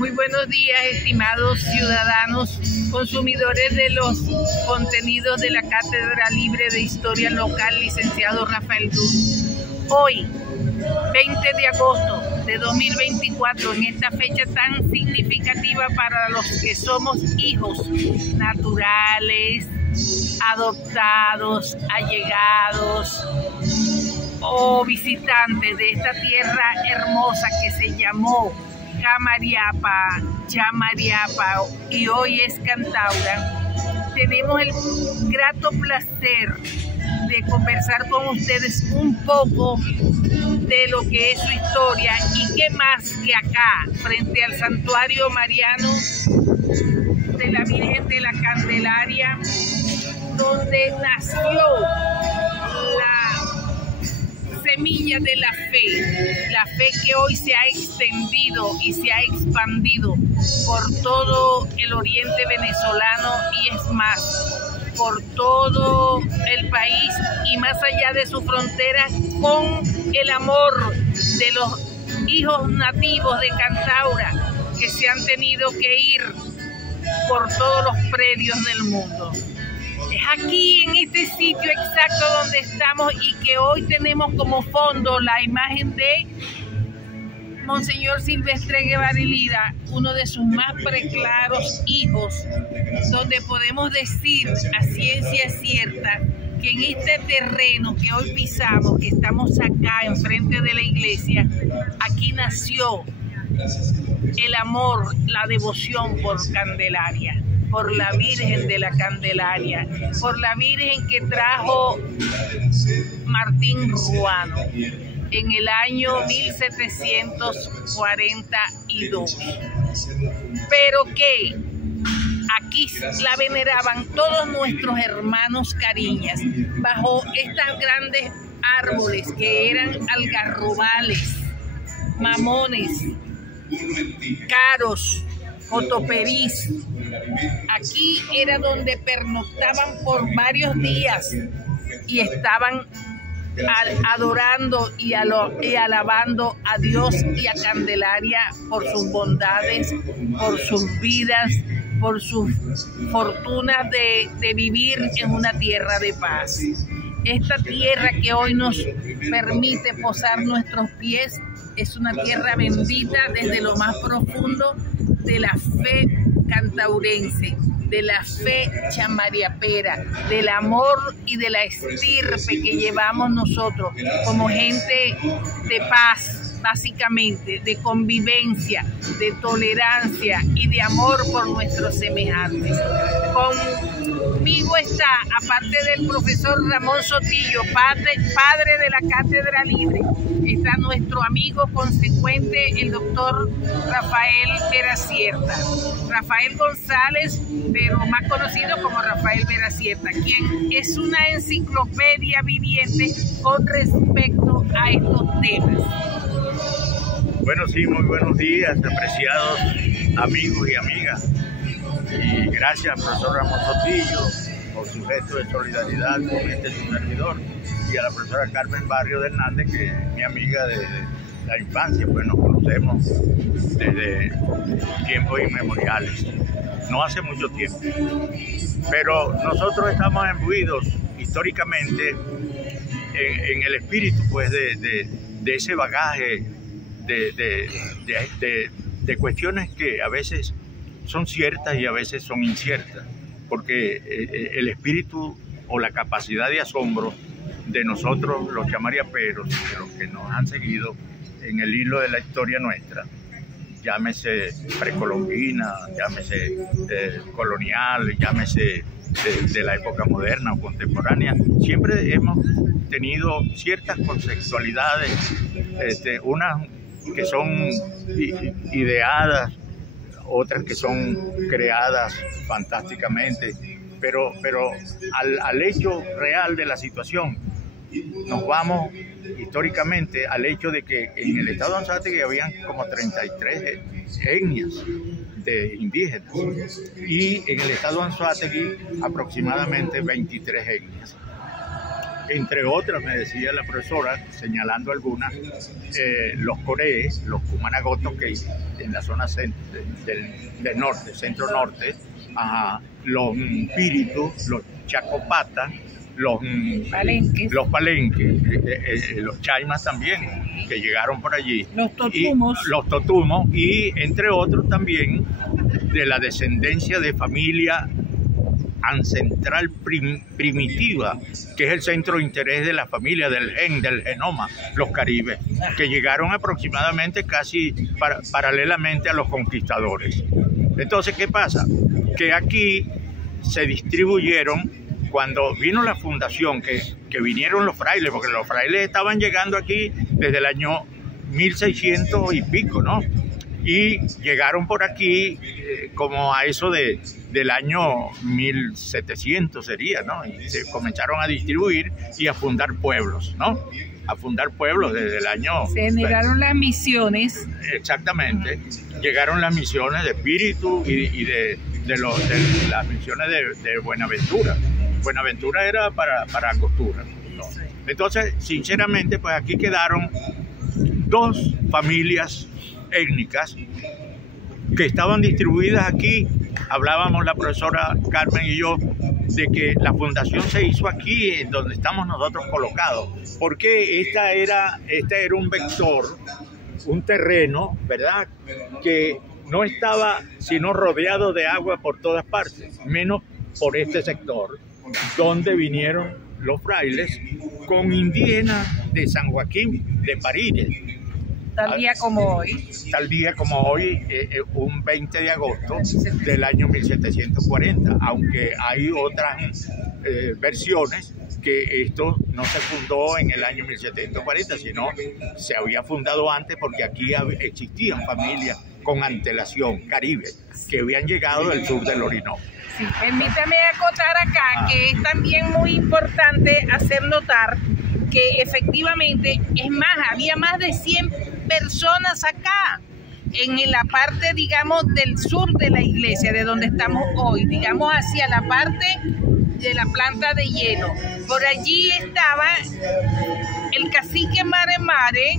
Muy buenos días, estimados ciudadanos, consumidores de los contenidos de la Cátedra Libre de Historia Local, licenciado Rafael Dun. Hoy, 20 de agosto de 2024, en esta fecha tan significativa para los que somos hijos naturales, adoptados, allegados o visitantes de esta tierra hermosa que se llamó Chamariapa y hoy es Cantaura, tenemos el grato placer de conversar con ustedes un poco de lo que es su historia y qué más que acá, frente al santuario mariano de la Virgen de la Candelaria, donde nació la semilla de la fe que hoy se ha extendido y se ha expandido por todo el oriente venezolano y es más, por todo el país y más allá de su frontera, con el amor de los hijos nativos de Cantaura que se han tenido que ir por todos los predios del mundo. Es aquí, en este sitio exacto donde estamos y que hoy tenemos como fondo la imagen de Monseñor Silvestre Guevara y Lira, uno de sus más preclaros hijos, donde podemos decir a ciencia cierta que en este terreno que hoy pisamos, que estamos acá enfrente de la iglesia, aquí nació el amor, la devoción por Candelaria, por la Virgen de la Candelaria, por la Virgen que trajo Martín Ruano en el año 1742, pero que aquí la veneraban todos nuestros hermanos cariñas, bajo estas grandes árboles que eran algarrobales, mamones, caros, cotoperís. Aquí era donde pernoctaban por varios días y estaban adorando y alabando a Dios y a Candelaria por sus bondades, por sus vidas, por sus fortunas de vivir en una tierra de paz. Esta tierra que hoy nos permite posar nuestros pies es una tierra bendita desde lo más profundo de la fe cantaurense, de la fe chamariapera, del amor y de la estirpe que llevamos nosotros como gente de paz, básicamente, de convivencia, de tolerancia y de amor por nuestros semejantes. Conmigo está, aparte del profesor Ramón Sotillo, padre de la Cátedra Libre, está nuestro amigo consecuente, el doctor Rafael Veracierta. Rafael González, pero más conocido como Rafael Veracierta, quien es una enciclopedia viviente con respecto a estos temas. Bueno, sí, muy buenos días, apreciados amigos y amigas. Y gracias al profesor Ramón Sotillo por su gesto de solidaridad con este su servidor y a la profesora Carmen Barrio de Hernández, que es mi amiga de la infancia, pues nos conocemos desde tiempos inmemoriales, no hace mucho tiempo. Pero nosotros estamos imbuidos históricamente en el espíritu pues de ese bagaje de cuestiones que a veces son ciertas y a veces son inciertas, porque el espíritu o la capacidad de asombro de nosotros los chamariaperos, de los que nos han seguido en el hilo de la historia nuestra, llámese precolombina, llámese colonial, llámese de la época moderna o contemporánea, siempre hemos tenido ciertas conceptualidades, unas que son ideadas, otras que son creadas fantásticamente, pero al hecho real de la situación nos vamos históricamente al hecho de que en el estado de Anzoátegui habían como 33 etnias de indígenas y en el estado de Anzoátegui aproximadamente 23 etnias. entre otras, me decía la profesora, señalando algunas, los corees, los cumanagotos que en la zona del norte, centro-norte, los píritus, los chacopatas, los palenques, los chaimas también, que llegaron por allí. Los totumos y entre otros también de la descendencia de familia ancestral primitiva, que es el centro de interés de la familia, del genoma, los caribes, que llegaron aproximadamente casi paralelamente a los conquistadores. Entonces, ¿qué pasa? Que aquí se distribuyeron, cuando vino la fundación, que vinieron los frailes, porque los frailes estaban llegando aquí desde el año 1600 y pico, ¿no? Y llegaron por aquí como a eso del año 1700 sería, ¿no? Y se comenzaron a distribuir y a fundar pueblos, ¿no? A fundar pueblos desde el año... Se generaron las misiones. Exactamente. Llegaron las misiones de Espíritu y de las misiones de Buenaventura. Buenaventura era para Angostura, ¿no? Entonces, sinceramente, pues aquí quedaron dos familias étnicas que estaban distribuidas aquí. Hablábamos la profesora Carmen y yo de que la fundación se hizo aquí, en donde estamos nosotros colocados, porque esta era un vector, un terreno, ¿verdad?, que no estaba sino rodeado de agua por todas partes, menos por este sector, donde vinieron los frailes con indígenas de San Joaquín de Parire. Tal día como hoy, un 20 de agosto del año 1740, aunque hay otras versiones que esto no se fundó en el año 1740, sino se había fundado antes, porque aquí existían familias con antelación caribe que habían llegado del sur del Orinoco. Sí, permítame acotar acá que es también muy importante hacer notar que efectivamente, es más, había más de 100 personas acá, en la parte, digamos, del sur de la iglesia, de donde estamos hoy, digamos, hacia la parte de la planta de hielo. Por allí estaba el cacique Mare Mare,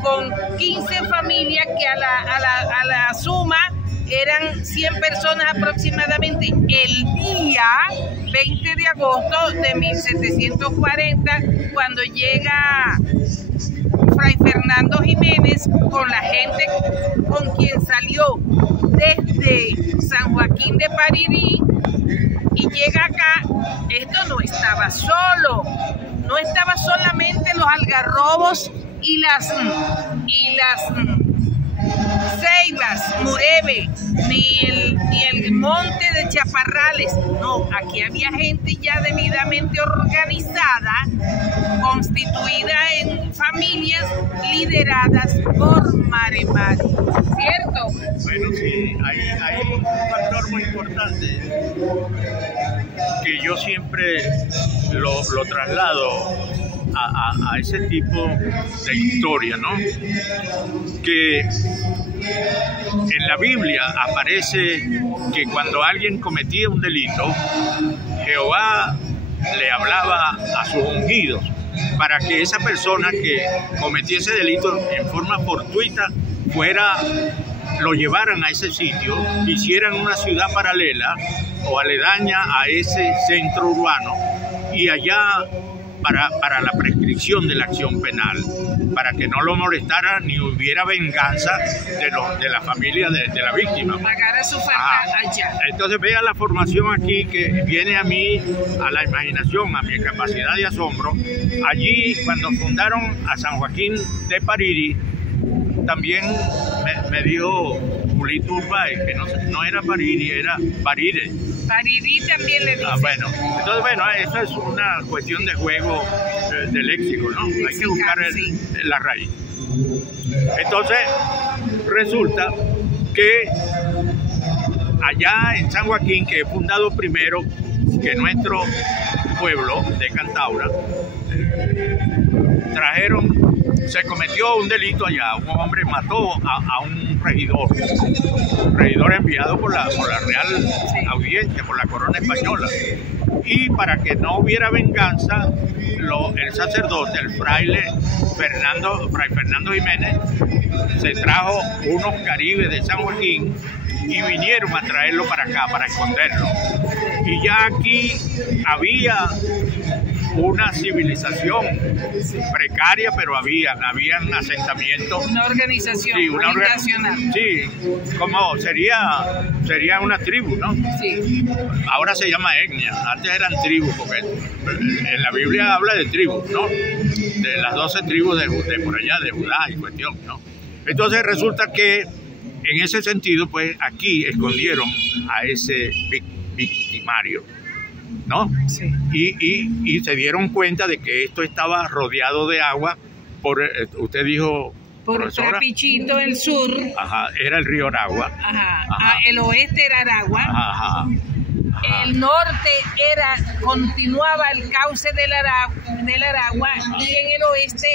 con 15 familias que a la suma eran 100 personas aproximadamente. El día 20 de agosto de 1740, cuando llega Fray Fernando Jiménez con la gente con quien salió desde San Joaquín de Parirí y llega acá, esto no estaba solo, no estaba solamente los algarrobos y las ceibas, Murebe, ni el monte de Chaparrales. No, aquí había gente ya debidamente organizada, constituida en familias lideradas por Mare Mare, ¿cierto? Bueno, sí, hay un factor muy importante que yo siempre lo traslado a ese tipo de historia, ¿no? Que en la Biblia aparece que cuando alguien cometía un delito, Jehová le hablaba a sus ungidos para que esa persona que cometiese delito en forma fortuita lo llevaran a ese sitio, hicieran una ciudad paralela o aledaña a ese centro urbano, y allá para la prescripción de la acción penal, para que no lo molestara ni hubiera venganza de la familia de la víctima. Pagara su falta allá. Entonces vea la formación aquí que viene a mí, a la imaginación, a mi capacidad de asombro. Allí, cuando fundaron a San Joaquín de Pariri, también me dio Julito Urbay, que no era Pariri, era Parire. Parirí también le dice. Bueno, entonces, bueno, eso es una cuestión de juego de léxico, ¿no? Hay que buscar la raíz. Entonces, resulta que allá en San Joaquín, que he fundado primero que nuestro pueblo de Cantaura, trajeron se cometió un delito allá. Un hombre mató a un regidor enviado por la Real Audiencia, por la corona española. Y para que no hubiera venganza, el sacerdote, el fray Fernando Jiménez, se trajo unos caribes de San Joaquín y vinieron a traerlo para acá, para esconderlo. Y ya aquí había una civilización precaria, pero habían asentamientos. Una organización nacional. Sí, como sería una tribu, ¿no? Sí. Ahora se llama etnia, antes eran tribus, porque en la Biblia habla de tribus, ¿no? De las 12 tribus de por allá, de Judá y cuestión, ¿no? Entonces resulta que en ese sentido, pues aquí escondieron a ese victimario, ¿no? Sí. Y se dieron cuenta de que esto estaba rodeado de agua por, usted dijo, por Trapichito, el sur. Ajá, era el río Aragua. Ajá. El oeste era Aragua. Ajá. El norte continuaba el cauce del Aragua, y en el oeste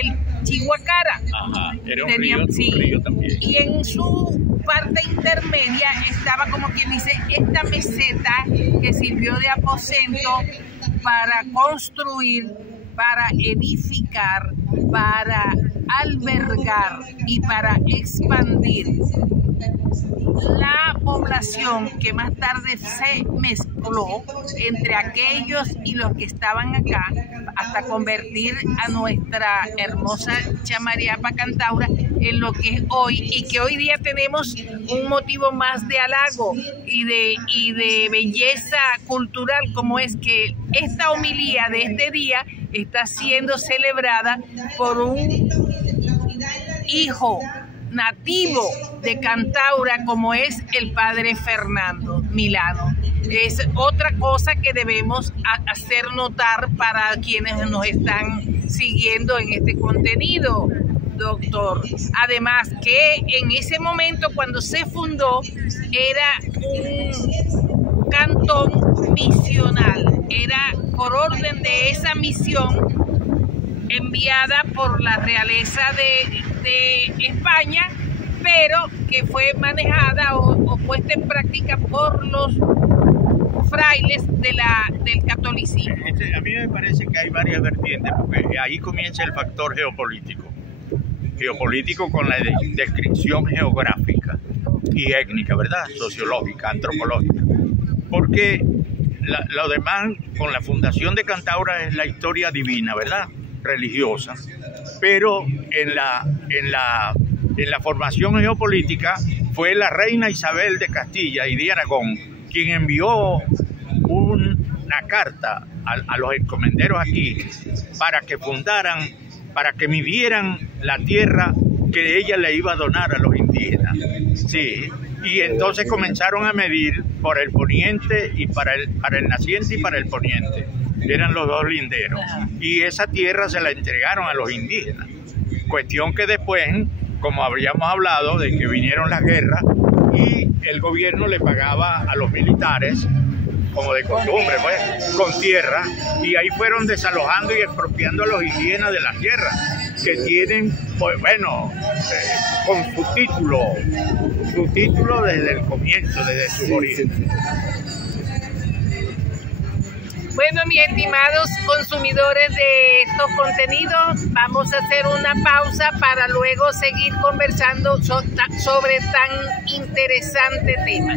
el Chihuacara. Ajá, era un río también. Y en su parte intermedia estaba, como quien dice, esta meseta que sirvió de aposento para construir, para edificar, para albergar y para expandir la población que más tarde se mezcló entre aquellos y los que estaban acá, hasta convertir a nuestra hermosa Chamariapa Cantaura en lo que es hoy, y que hoy día tenemos un motivo más de halago y de belleza cultural, como es que esta homilía de este día está siendo celebrada por un hijo nativo de Cantaura, como es el padre Fernando Milano. Es otra cosa que debemos hacer notar para quienes nos están siguiendo en este contenido, doctor. Además que en ese momento, cuando se fundó, era un cantón misional, era por orden de esa misión enviada por la realeza de España, pero que fue manejada o puesta en práctica por los frailes del catolicismo. A mí me parece que hay varias vertientes, porque ahí comienza el factor geopolítico con la descripción geográfica y étnica, ¿verdad? Sociológica, antropológica. Porque lo demás, con la fundación de Cantaura, es la historia divina, ¿verdad? Religiosa, pero en la formación geopolítica fue la reina Isabel de Castilla y de Aragón quien envió una carta a los encomenderos aquí para que fundaran, para que midieran la tierra que ella le iba a donar a los indígenas. Sí, y entonces comenzaron a medir por el poniente y para el naciente y para el poniente. Eran los dos linderos. Y esa tierra se la entregaron a los indígenas. Cuestión que después, como habríamos hablado, de que vinieron las guerras y el gobierno le pagaba a los militares, como de costumbre, pues, con tierra, y ahí fueron desalojando y expropiando a los indígenas de la tierra, que tienen, pues, bueno, con su título desde el comienzo, desde su origen. Bueno, mis estimados consumidores de estos contenidos, vamos a hacer una pausa para luego seguir conversando sobre tan interesante tema.